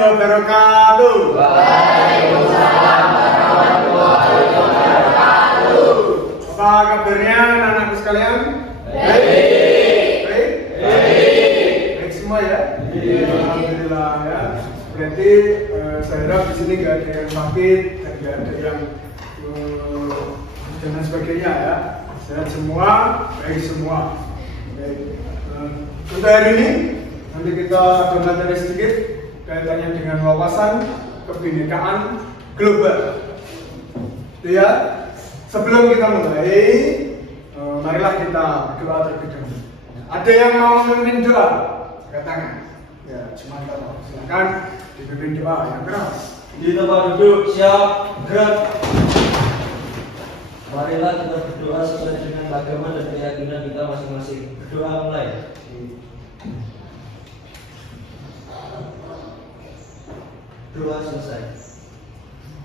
wabarakatuh. Waalaikumsalam warahmatullahi wabarakatuh. Apa kabarnya anak-anakku sekalian? Baik. Baik semua ya? Alhamdulillah ya. Berarti saya harap di sini nggak ada yang sakit dan nggak ada yang dan sebagainya ya. Sehat semua, baik semua. Baik. Untuk hari ini nanti kita akan belajar sedikit kaitannya dengan wawasan kebinekaan global. Itu ya. Sebelum kita mulai, marilah kita berdoa terlebih dahulu. Ada yang mau memimpin doa? Angkat tangan. Ya, cuma kalau silakan dipimpin doa yang keras. Di tempat duduk, siap, gerak. Marilah kita berdoa sesuai dengan agama dan keyakinan kita masing-masing. Berdoa mulai. Doa selesai.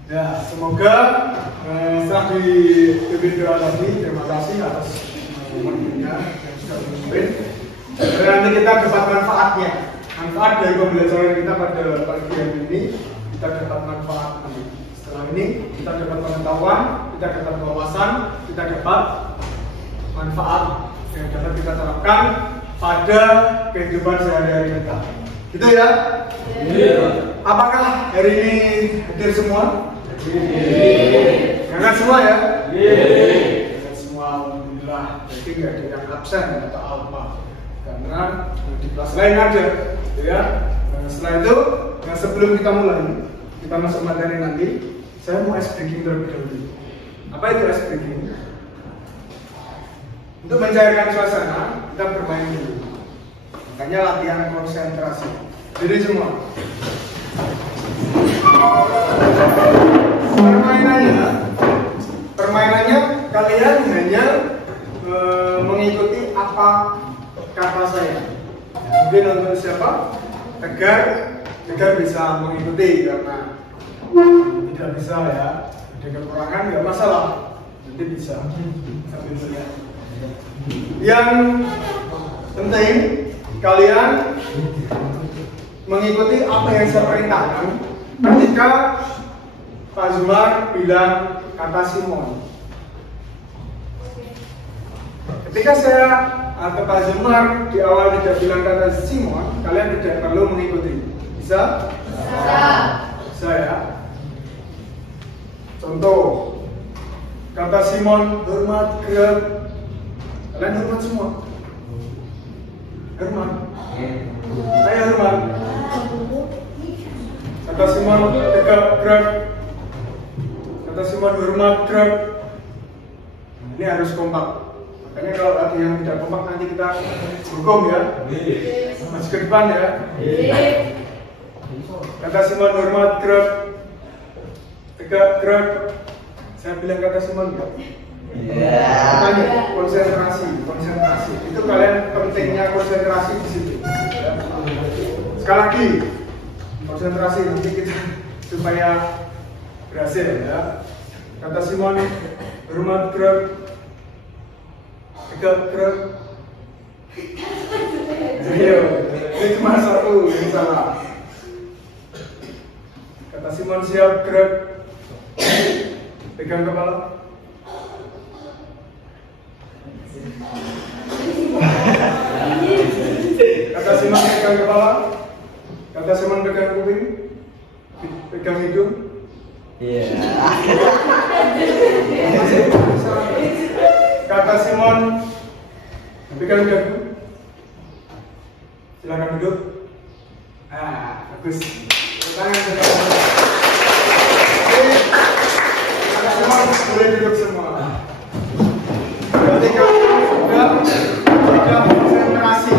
Ya, semoga setelah dipimpin doa tadi, terima kasih atas momennya yang sudah dipimpin. Dan nanti kita dapat manfaatnya. Manfaat dari pembelajaran kita pada pagi hari ini, kita dapat manfaat nanti. Setelah ini kita dapat pengetahuan, kita dapat wawasan, kita dapat manfaat yang dapat kita terapkan pada kehidupan sehari-hari kita. Gitu ya? Iya. Apakah hari ini hadir semua? Iya. Jangan semua ya? Iya. Semua, alhamdulillah. Jadi nggak ada yang absen atau apa. Karena di kelas lain ada, ya. Nah, setelah itu, nah sebelum kita mulai, kita masuk materi nanti. Saya mau ice breaking terlebih dahulu. Apa itu ice breaking? Untuk mencairkan suasana, kita bermain dulu. Makanya latihan konsentrasi. Jadi semua. Permainannya kalian hanya mengikuti apa kata saya. Mungkin untuk siapa? Tegar bisa mengikuti karena tidak bisa ya, ada kekurangan nggak masalah, nanti bisa sambil melihat. Yang penting kalian mengikuti apa yang saya perintahkan. Ketika Pak Zumar bilang kata Simon, ketika saya atau Pak Zumar di awal tidak bilang kata Simon, kalian tidak perlu mengikuti. Bisa? Bisa ya. Contoh, kata Simon, hormat, gerak. Kalian hormat semua? Hormat? Saya hormat. Kata Simon, tegak, gerak. Kata Simon, hormat, gerak. Ini harus kompak. Makanya kalau ada yang tidak kompak nanti kita hukum ya. Masih ke depan ya. Kata Simon, hormat, gerak. Tegak, gerak. Saya bilang kata Simon enggak? Makanya konsentrasi. Itu kalian pentingnya konsentrasi di situ. Ya. Sekali lagi, konsentrasi nanti kita supaya berhasil ya. Kata Simon, hormat, gerak. Tegak, gerak. Ayo, ini cuma satu yang salah. Kata Simon, siap, gerak. Pegang kepala. Kata Simon pegang kepala. Kata Simon pegang kuping. Pegang hidung. Iya. Kata Simon pegang dagu. Silakan duduk. Bagus. Tangan semua boleh duduk semua. Ketika konsentrasi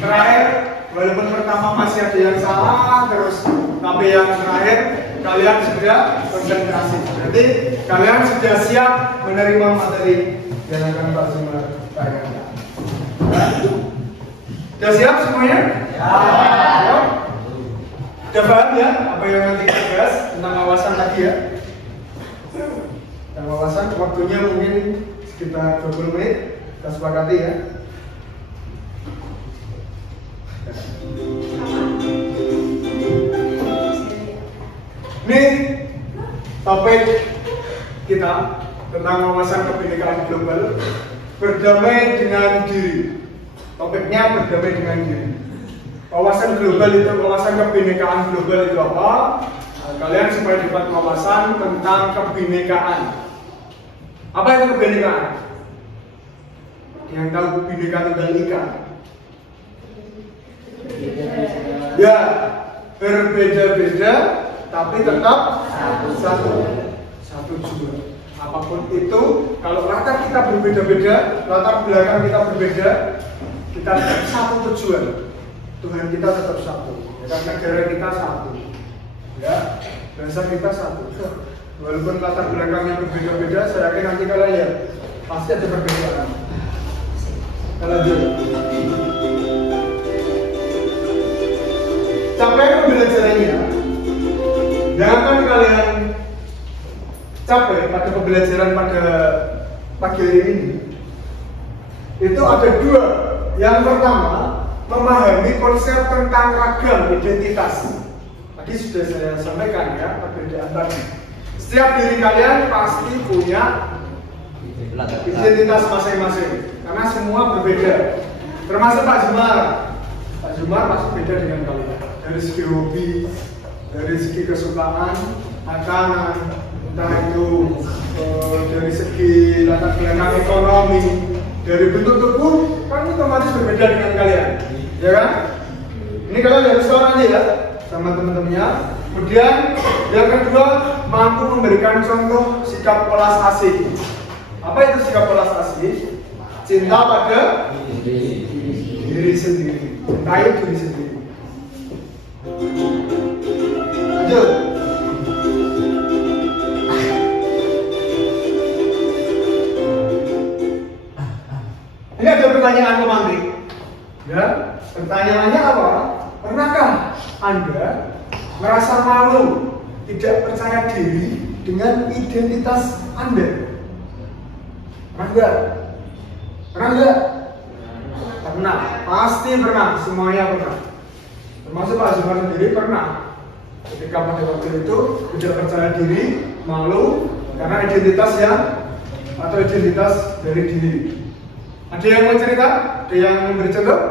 terakhir, walaupun pertama masih ada yang salah terus, tapi yang terakhir kalian sudah konsentrasi. Berarti kalian sudah siap menerima materi yang akan Pak Zumar tanyakan. Sudah siap semuanya? Ya. Sudah paham ya apa yang nanti kita bahas tentang wawasan tadi ya? Dan wawasan waktunya mungkin sekitar 20 menit, kita sepakati ya. Ini topik kita tentang wawasan kebinekaan global, berdamai dengan diri. Topiknya berdamai dengan diri. Wawasan global itu, wawasan kebinekaan global itu apa? Nah, kalian supaya dapat wawasan tentang kebinekaan. Apa itu kebinekaan? Yang tahu Bhinneka Tunggal Ika? Ya, berbeda-beda tapi tetap satu tujuan. Apapun itu, kalau latar kita berbeda-beda, latar belakang kita berbeda, kita tetap satu tujuan. Tuhan kita tetap satu, ya, negara kita satu, ya, bangsa kita satu. Walaupun latar belakangnya berbeda-beda, saya yakin nanti kalian lihat pasti ada perbedaan. Kita lanjut. Capaian pembelajarannya, jangan kalian capek pada pembelajaran pada pagi hari ini. Itu ada dua. Yang pertama, memahami konsep tentang ragam identitas. Tadi sudah saya sampaikan ya, perbedaan tadi. Setiap diri kalian pasti punya identitas masing-masing, karena semua berbeda. Termasuk Pak Jumar. Pak Jumar pasti beda dengan kalian. Dari segi hobi, dari segi kesukaan, makanan, entah itu dari segi latar belakang ekonomi, dari bentuk tubuh, kan otomatis berbeda dengan kalian, ya kan? Ini kalian harus tahu nanti ya, sama teman-temannya. Kemudian yang kedua, mampu memberikan contoh sikap welas asih. Apa itu sikap welas asih? Cinta pada diri sendiri, cintai diri sendiri. Lanjut. Ini ada pertanyaan pemantik. Ya, pertanyaannya apa? Pernahkah Anda merasa malu, tidak percaya diri dengan identitas Anda? Pernah enggak? Pernah enggak? Pernah, pasti pernah, semuanya pernah. Termasuk Pak Jumar sendiri pernah. Ketika pada waktu itu tidak percaya diri, malu karena identitas dari diri. Ada yang mau cerita? Ada yang memberi contoh?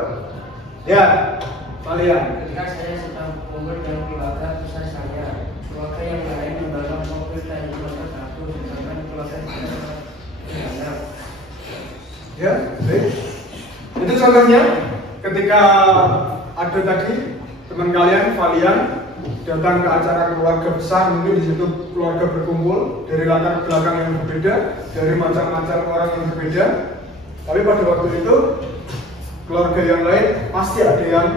Ya, kalian. Ketika saya sedang berkumpul dengan keluarga besar saya, keluarga yang lain membawa mobil dan keluarga satu, sedangkan keluarga saya. Ya, baik. Itu contohnya ketika ada tadi teman kalian datang ke acara keluarga besar, mungkin di situ keluarga berkumpul dari latar belakang yang berbeda, dari macam-macam orang yang berbeda. Tapi pada waktu itu keluarga yang lain pasti ada yang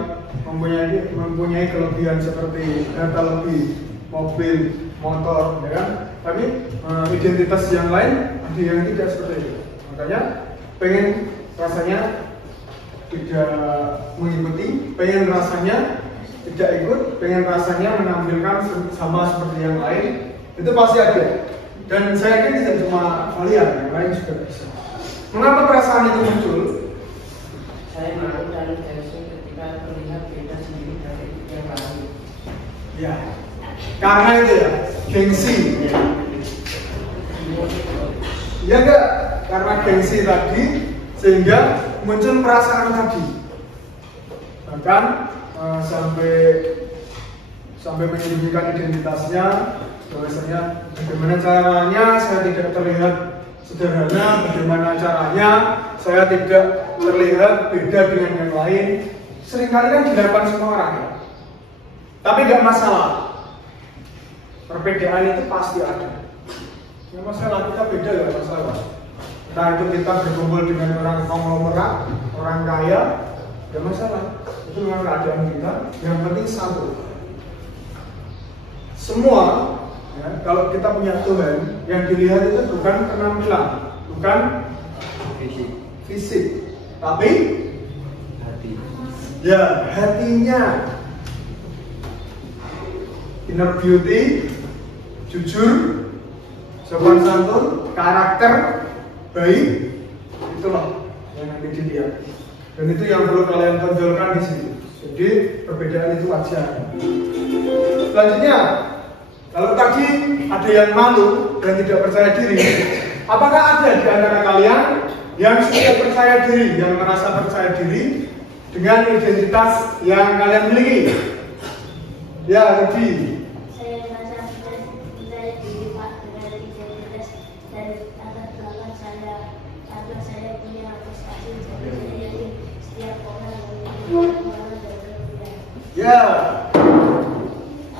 mempunyai kelebihan seperti data lebih, mobil, motor, ya kan? Tapi identitas yang lain ada yang tidak seperti itu. Makanya pengen rasanya tidak mengikuti, pengen rasanya tidak ikut, pengen rasanya menampilkan sama seperti yang lain, itu pasti ada. Dan saya yakin tidak cuma kalian, yang lain juga bisa. Mengapa perasaan itu muncul? Saya malu dan gengsi ketika melihat beda sendiri dari yang lain. Ya, karena itu ya, gengsi. Ya enggak? Karena gengsi tadi, sehingga muncul perasaan tadi. Bahkan sampai menyembunyikan identitasnya, bahwasanya bagaimana caranya saya tidak terlihat sederhana, bagaimana caranya saya tidak terlihat beda dengan yang lain. Seringkali kan dilakukan semua orang, ya? Tapi nggak masalah. Perbedaan itu pasti ada. Nggak masalah, kita beda nggak masalah. Entah itu kita berkumpul dengan orang konglomerat, orang kaya, nggak masalah. Itu memang keadaan kita. Yang penting satu. Semua, ya, kalau kita punya Tuhan, yang dilihat itu bukan penampilan, bukan fisik, tapi hati. Ya, hatinya. Inner beauty, jujur, sopan santun, karakter baik, itulah yang nanti dilihat. Dan itu yang perlu kalian tonjolkan di sini. Jadi perbedaan itu wajar. Selanjutnya, Kalau tadi ada yang malu dan tidak percaya diri, apakah ada di antara kalian yang sudah percaya diri, yang merasa percaya diri dengan identitas yang kalian miliki? Ya, Rudy. Saya merasa percaya diri Pak dengan identitas dan latar belakang saya. Karena saya punya prestasi, jadi saya yakin setiap orang memiliki kekuatan dan kelebihan. Ya,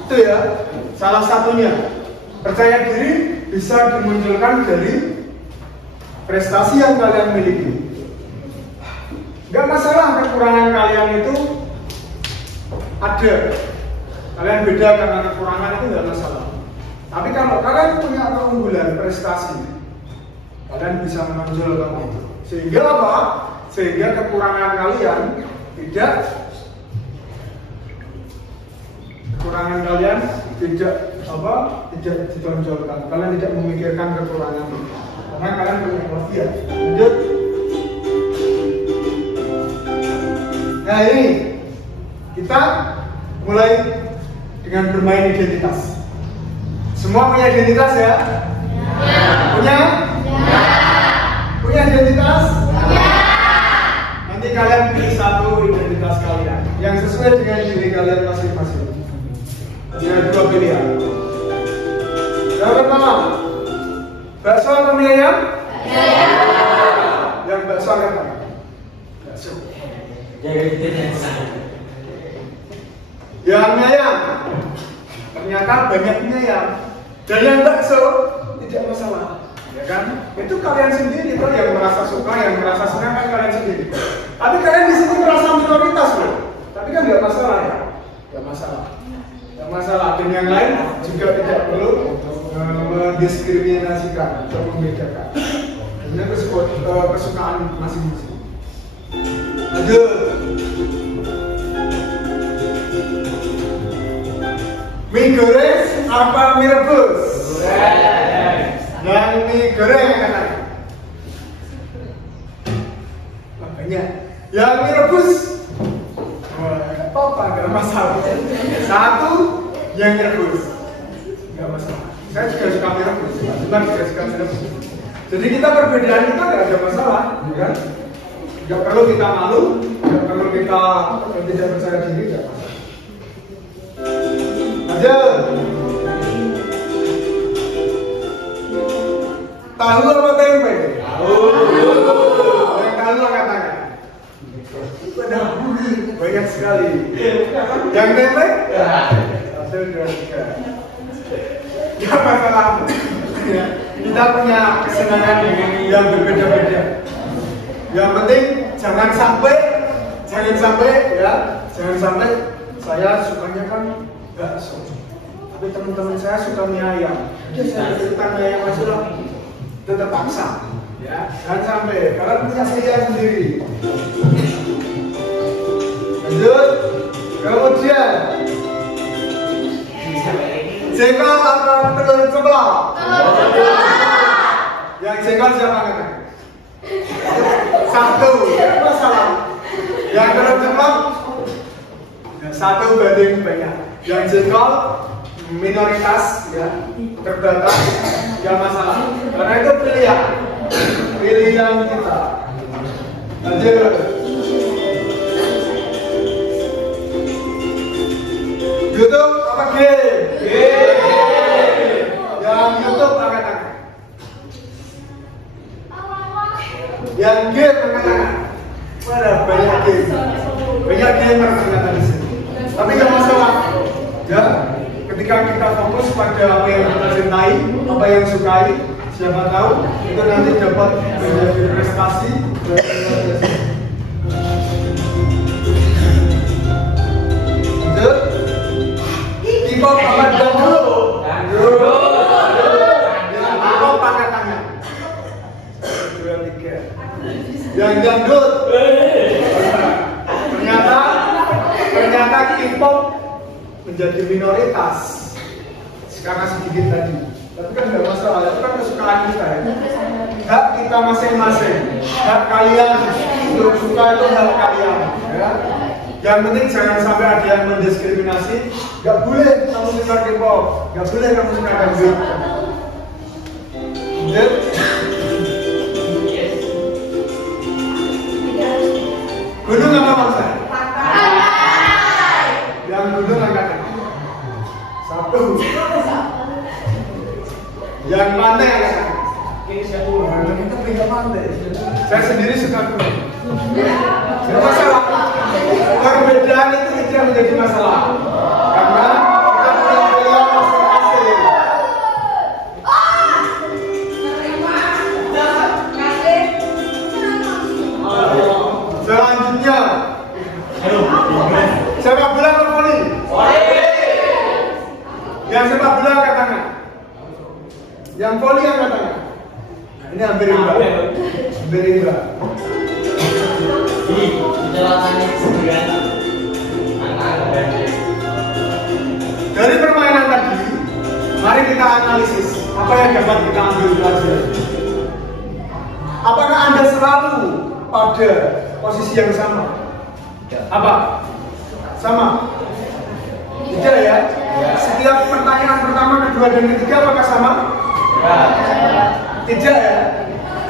itu ya. Salah satunya percaya diri bisa dimunculkan dari prestasi yang kalian miliki. Gak masalah kekurangan kalian itu ada. Kalian beda karena kekurangan itu gak masalah. Tapi kalau kalian punya keunggulan prestasi, kalian bisa menonjolkan itu. Sehingga apa? Sehingga kekurangan kalian tidak ditonjolkan. Kalian tidak memikirkan kekurangan itu. Karena kalian punya kelebihan. Lanjut. Nah ini kita mulai dengan bermain identitas. Semua punya identitas ya? Ya. Punya? Ya. Punya identitas? Ya. Nanti kalian pilih satu identitas kalian yang sesuai dengan diri kalian masing-masing. Ada dua pilihan. Yang pertama, bakso atau mie ayam? Ya. Yang bakso apa? Bakso. Yang mie ayam, ternyata banyak mie ayam. Dan yang bakso tidak masalah, ya kan? Itu kalian sendiri tuh yang merasa suka, yang merasa senang kan kalian sendiri. Tapi kalian di sini merasa minoritas loh. Tapi kan nggak masalah ya, nggak masalah. Nggak masalah. Dan yang lain juga tidak perlu mendiskriminasikan atau membedakan. Hanya kesukaan masing-masing. Lanjut. Mie goreng apa mie rebus? Yang mie goreng kan? Banyak. Yang mie rebus? Apa? Gak masalah. Satu yang rebus, gak masalah. Saya juga suka mie rebus. Bukan juga suka mie rebus. Jadi kita perbedaan kita gak ada masalah, kan? Gak perlu kita malu, gak perlu kita tidak percaya diri, gak masalah. Aja. Tahu apa tempe? Tahu. Yang tahu angkat tangan. Banyak sekali. Yang tempe? Satu, dua, tiga. Gak masalah. Kita punya kesenangan yang berbeda-beda. Yang penting jangan sampai saya sukanya kan bakso, tapi teman-teman saya suka mie ayam. Jadi saya ikutan mie ayam aja lah. Itu terpaksa, ya. Jangan sampai. Kalian punya saya sendiri. Lanjut. Kemudian jengkol atau telur ceplok? Yang jengkol siapa kan? Satu, ya masalah. Yang telur ceplok satu banding banyak. Yang jengkol minoritas, ya, terbatas, gak masalah. Karena itu pilihan kita. Lanjut. YouTube apa game? Yang YouTube angkat tangan. Yang game angkat tangan. Pada banyak game ternyata di sini. Tapi gak masalah. Ya, ketika kita fokus pada apa yang kita cintai, apa yang sukai, siapa tahu itu nanti dapat menjadi prestasi. Lanjut. K-pop apa dangdut? Yang K-pop angkat tangan. 1, 2, 3. Yang dangdut. Ternyata K-pop menjadi minoritas karena sedikit tadi. Tapi kan nggak masalah, itu kan kesukaan kita ya. Hak kita masing-masing, hak kalian untuk suka itu hak kalian, ya. Yang penting jangan sampai ada yang mendiskriminasi. Gak boleh kamu suka K-pop, gak boleh kamu suka dangdut. Gunung apa bangsa? Yang gunung angkat. Satu. Yang pantai angkat. Kita pindah pantai. Saya sendiri suka gunung. Tidak masalah. Perbedaan itu tidak menjadi masalah. Karena kita punya pilihan masing-masing. Selanjutnya, sepak bola atau voli? Yang sepak bola angkat tangan. Yang voli angkat tangan. Nah, ini hampir imbang. Hampir imbang. Dari permainan tadi, mari kita analisis apa yang dapat kita ambil pelajaran. Apakah Anda selalu pada posisi yang sama? Apa? Sama? Tidak ya? Setiap pertanyaan pertama, kedua, dan ketiga apakah sama? Tidak ya?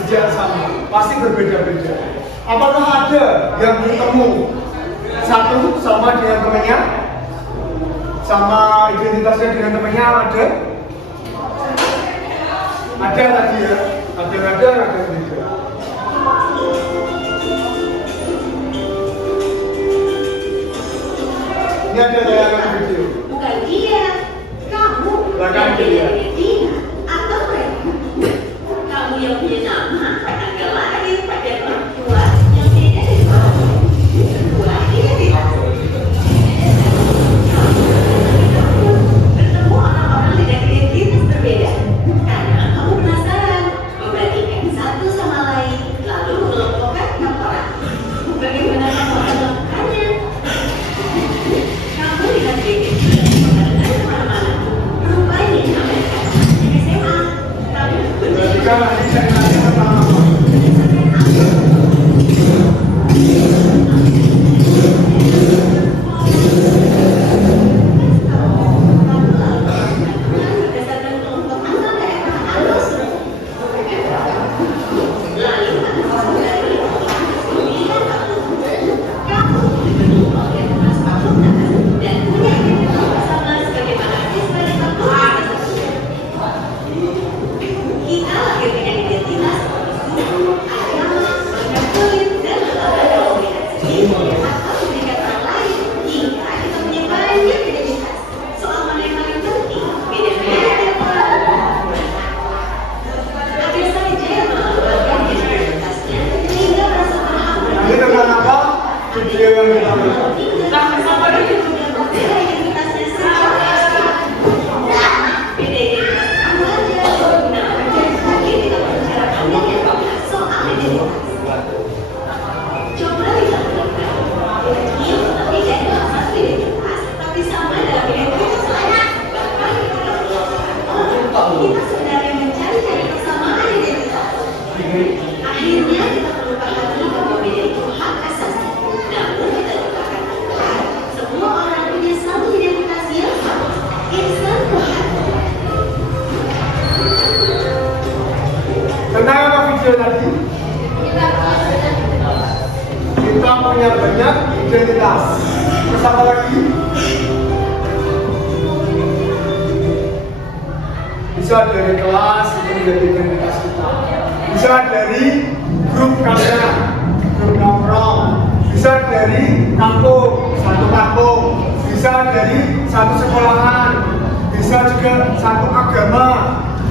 Tidak sama. Pasti berbeda-beda. Apakah ada yang bertemu satu sama dengan temannya? Sama identitasnya dengan temannya ada? Ada tadi ya? Ada tidak. Ini ada tayangan video. Bukan dia, kamu. Bukan dia. Atau mereka. Kamu yang punya nama, tanggal lahir pada orang tua yang beda dari kamu. Kedua, identitas. Bertemu orang-orang dengan identitas berbeda. Karena kamu penasaran, membandingkan satu sama lain, lalu mengelompokkan enam orang. Bagaimana kamu akan melakukannya? Kamu dengan identitas sudah kemana-mana. Rupanya Amerika di SMA. Kamu Jika nanti saya nanti pertama. berdasarkan kelompok antar daerah atau suku. Lalu dari pilihan kamu dibentuk oleh kelas fakultas dan punya identitas sama sebagaimana disebut fakultas. Kita lahir dengan identitas agama, warna kulit, dan lembaga komunikasi atau memberikan orang lain hingga kita punya banyak identitas. Soal mana yang paling penting, beda-beda tiap orang. Ada saja yang melakukan identitasnya hingga merasa terhambur. Ini tentang apa? Video yang kita tonton. Sama-sama beda identitasnya saja. Beda identitas kamu aja. Nah, mungkin kita membicarakan soal identitas. Coba dilakukan. Dia berbeda dalam satu identitas, tapi sama dalam identitas lain. Bahkan kita sebenarnya mencari kesamaan identitas. Akhirnya kita perlu pahami bahwa beda itu hak asasi. Namun kita juga akan katakan semua orang punya satu identitas yang sama. Insan Tuhan. Tentang apa video tadi? Kita punya banyak identitas. Terus apa lagi? Bisa dari kelas itu menjadi identitas kita. Bisa dari grup kalian, grup nongkrong. Bisa dari kampung, satu kampung. Bisa dari satu sekolahan. Bisa juga satu agama.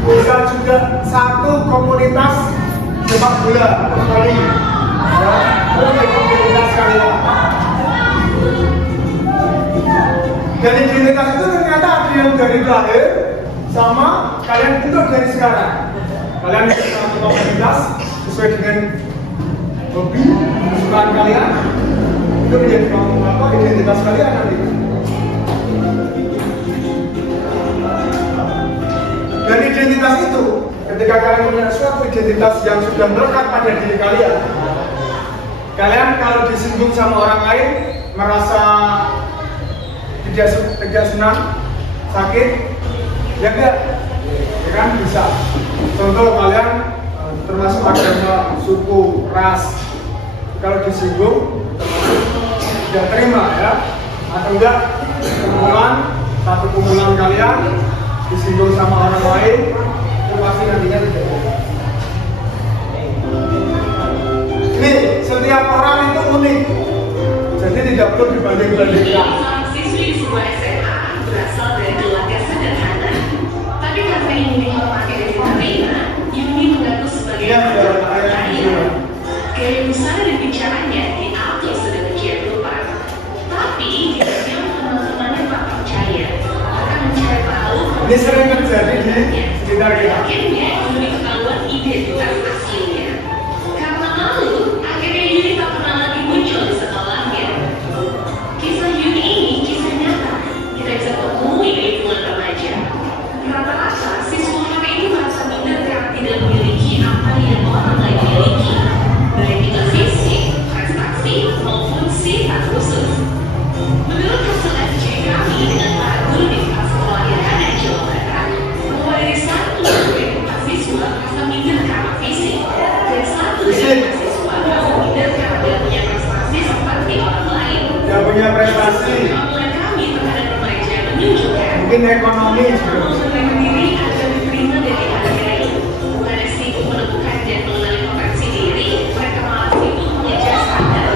Bisa juga satu komunitas sepak bola atau voli. Ya, itu komunitas kalian. Dan identitas itu ternyata ada yang dari lahir sama kalian bentuk dari sekarang. Kalian bisa satu komunitas sesuai dengan hobi, kesukaan kalian. Itu menjadi apa identitas kalian nanti. Dan identitas itu, ketika kalian punya suatu identitas yang sudah melekat pada diri kalian, Kalian kalau disinggung sama orang lain merasa tidak senang, sakit, ya enggak? Ya kan bisa. Contoh kalian termasuk agama, suku, ras, kalau disinggung termasuk tidak terima ya, atau enggak satu kumpulan kalian disinggung sama orang lain, itu pasti nantinya tidak terima. Ini setiap orang itu unik, jadi tidak perlu dibanding-bandingkan. Siswi di sebuah SMA berasal dari keluarga sederhana, tapi karena ingin dihormati dan diterima, Yuni mengaku sebagai orang kaya. Gaya busana dan bicaranya diatur sedemikian rupa, tapi dia teman-temannya tak percaya, akan mencari tahu. Ini sering terjadi di sekitar kita. Akhirnya Yuni ketahuan identitas aslinya. Karena malu, akhirnya Yuni tak pernah lagi muncul di sekolahnya. Kisah Yuni ini kisah nyata. Kita bisa temui di lingkungan remaja. Rata-rata siswa hari ini merasa minder karena tidak memiliki apa yang orang lain miliki, baik itu fisik, prestasi, maupun sifat khusus. Menurut hasil FJ kami dengan para guru di sekolah Irhana Jawa Barat, bahwa dari 1 dari 4 siswa merasa minder karena fisik, dan 1 dari 4 siswa merasa minder karena tidak punya prestasi seperti orang lain. Tidak punya prestasi. Pengalaman kami terhadap remaja menunjukkan Mungkin ekonomi juga. menerima diri agar diterima dan dihargai. Bukan sibuk menemukan dan mengenali potensi diri, mereka malah sibuk mengejar standar.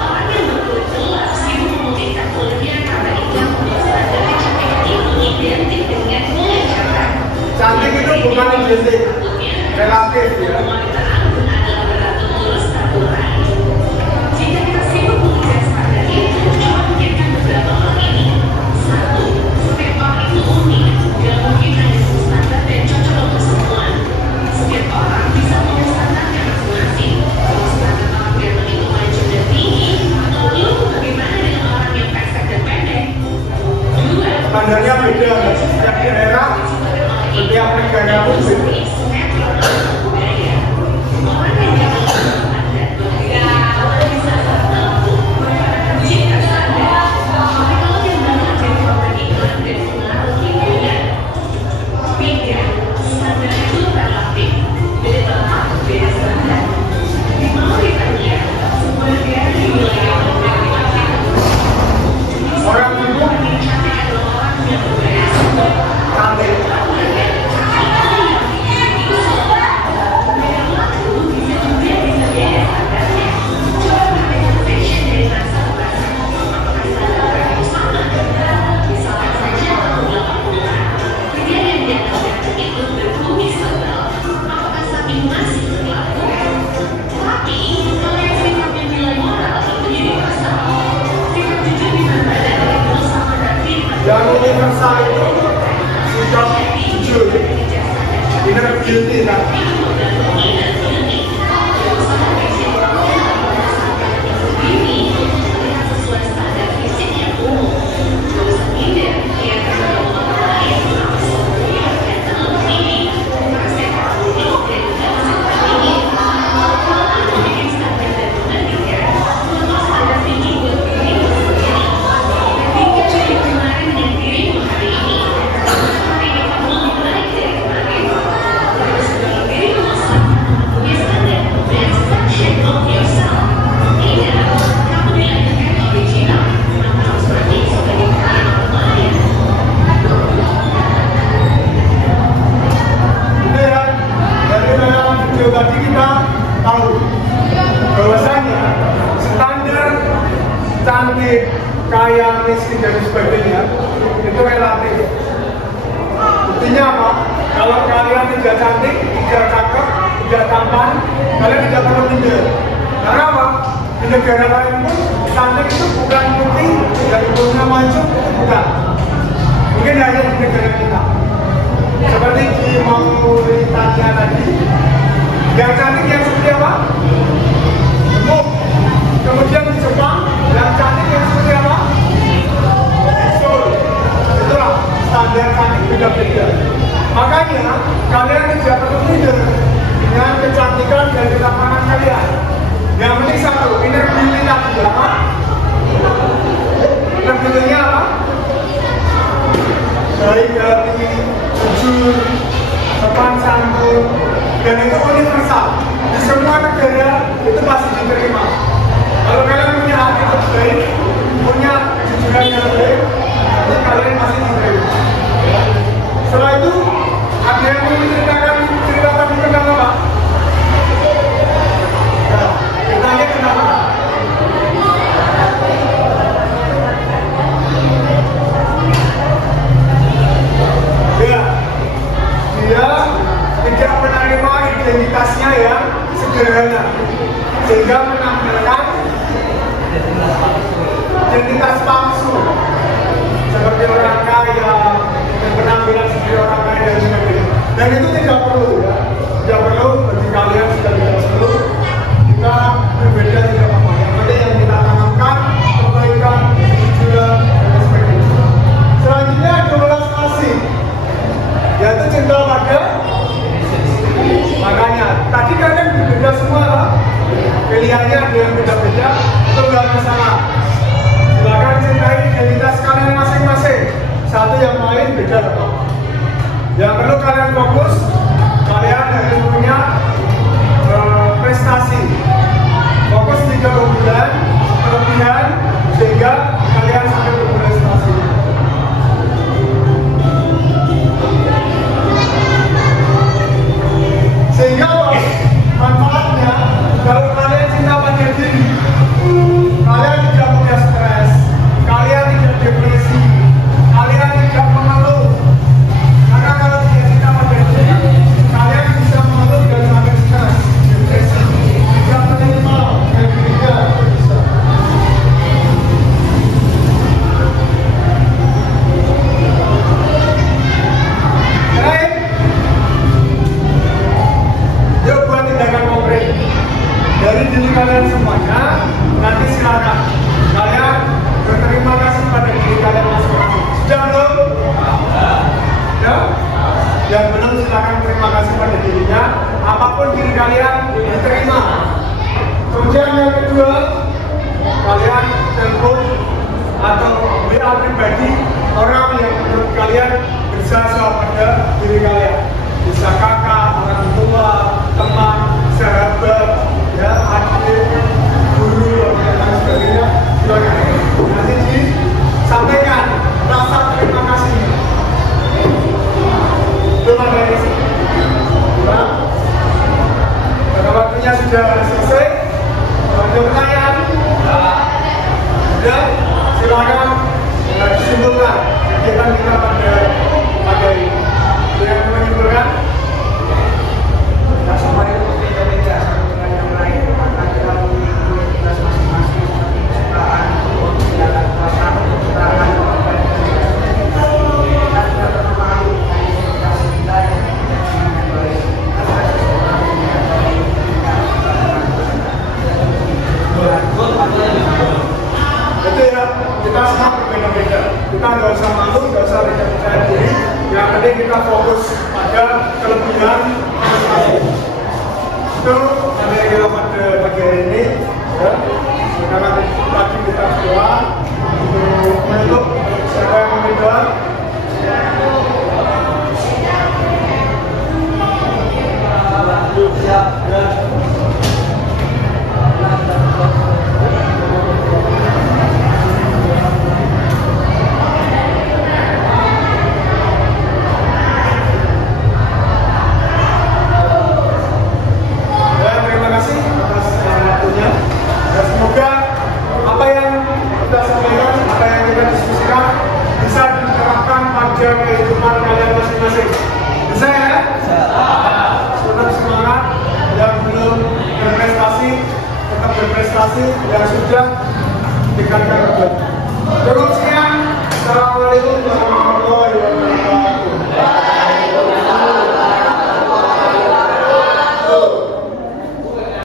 Orang yang berkulit gelap sibuk memutihkan kulitnya karena itu standar kecantikan itu identik dengan mengejarkan. Cantik itu bukan identik, relatif ya. Wanita anggun adalah beratu mulus terkurai. Jika kita sibuk mengejar standar itu, coba pikirkan beberapa hal ini. 1. Setiap orang itu unik, tidak mungkin ada satu standar dan cocok untuk semua. Setiap orang bisa punya standarnya masing-masing. Kalau standar orang kelihatan itu maju dan tinggi, lalu bagaimana dengan orang yang pesek dan pendek? 2. Standarnya beda, setiap daerah, setiap negara pun beda. Orang itu cantik. Yang universal itu sikap jujur, inner beauty kan. Tadi kita tahu bahwasanya standar cantik, kaya, miskin dan sebagainya itu relatif. Buktinya apa? Kalau kalian tidak cantik, tidak cakep, tidak tampan, kalian tidak perlu minder. Karena apa? Di negara lain pun cantik itu bukan putih dan umurnya maju, bukan. Mungkin hanya di negara kita. Seperti di Mauritania tadi. Yang cantik yang seperti apa? Gemuk. Kemudian di Jepang, yang cantik yang seperti apa? Betul. Itulah standar cantik beda-beda. Makanya kalian tidak perlu minder dengan kecantikan dan ketampanan kalian. Yang penting satu, inner feeling tadi apa? Inner feelingnya apa? Baik hati, jujur, sopan santun, dan itu universal. Di semua negara itu pasti diterima. Kalau kalian punya hati yang baik, punya kejujuran yang baik, nanti kalian pasti diterima. Setelah itu, ada yang mau menceritakan cerita tadi tentang apa? Ceritanya kenapa? Ya, dia tidak menerima identitasnya yang sederhana, sehingga menampilkan identitas palsu seperti orang kaya dan penampilan seperti orang kaya dan sebagainya. Dan itu tidak perlu ya, tidak perlu bagi kalian sudah tidak perlu. Kita berbeda tidak apa-apa. Yang penting yang kita tanamkan kebaikan, kejujuran dan sebagainya. Selanjutnya 12 kasih, yaitu cinta pada. Makanya tadi kalian berbeda semua lah. Pilihannya ada yang beda-beda, itu nggak masalah. Silakan cintai identitas kalian masing-masing. Satu yang lain beda apa? Yang perlu kalian fokus, kalian harus punya prestasi. Fokus 3 unggulan, kelebihan, sehingga kalian sampai berprestasi. Sehingga manfaatnya, kalau kalian cinta pada diri, kalian tidak punya stres, kalian tidak depresi, kalian tidak mengeluh. Karena kalau tidak cinta pada diri, kalian bisa mengeluh dan sampai stres, depresi, tidak menerima dan juga bisa. Baik, yuk buat tindakan konkret dari diri kalian semuanya. Nanti silakan kalian berterima kasih pada diri kalian masing-masing. Sudah belum? Ya? Yang belum silakan terima kasih pada dirinya. Apapun diri kalian diterima. Kemudian yang kedua, kalian telepon atau WA pribadi orang yang menurut kalian berjasa pada diri kalian. Bisa kakak, orang tua, teman, sahabat, ya, adik, guru, dan lain sebagainya. Silakan nanti disampaikan rasa terima kasih. Belum ada yang ya. Karena waktunya sudah selesai. Ada pertanyaan? Ya, silakan disimpulkan kegiatan kita pada hari ini. Yang menyimpulkan, kita semua itu beda-beda satu dengan yang lain. Maka kita memiliki tugas masing-masing, kesukaan, kegiatan perasaan, kesukaan, kita tidak memahami identitas kita yang baik. Itu ya, kita semua berbeda-beda. Kita nggak usah malu, nggak usah percaya diri. Yang penting kita fokus pada kelebihan masing-masing. Itu yang kita pada pagi hari ini. Ya. Karena tadi kita berdoa untuk menutup siapa yang mau berdoa. Terima kasih atas waktunya. Dan semoga apa yang kita sampaikan, apa yang kita diskusikan bisa diterapkan pada kehidupan kalian masing-masing. Bisa ya? Tetap semangat. Yang belum berprestasi, tetap berprestasi. Yang sudah tingkatkan kembali.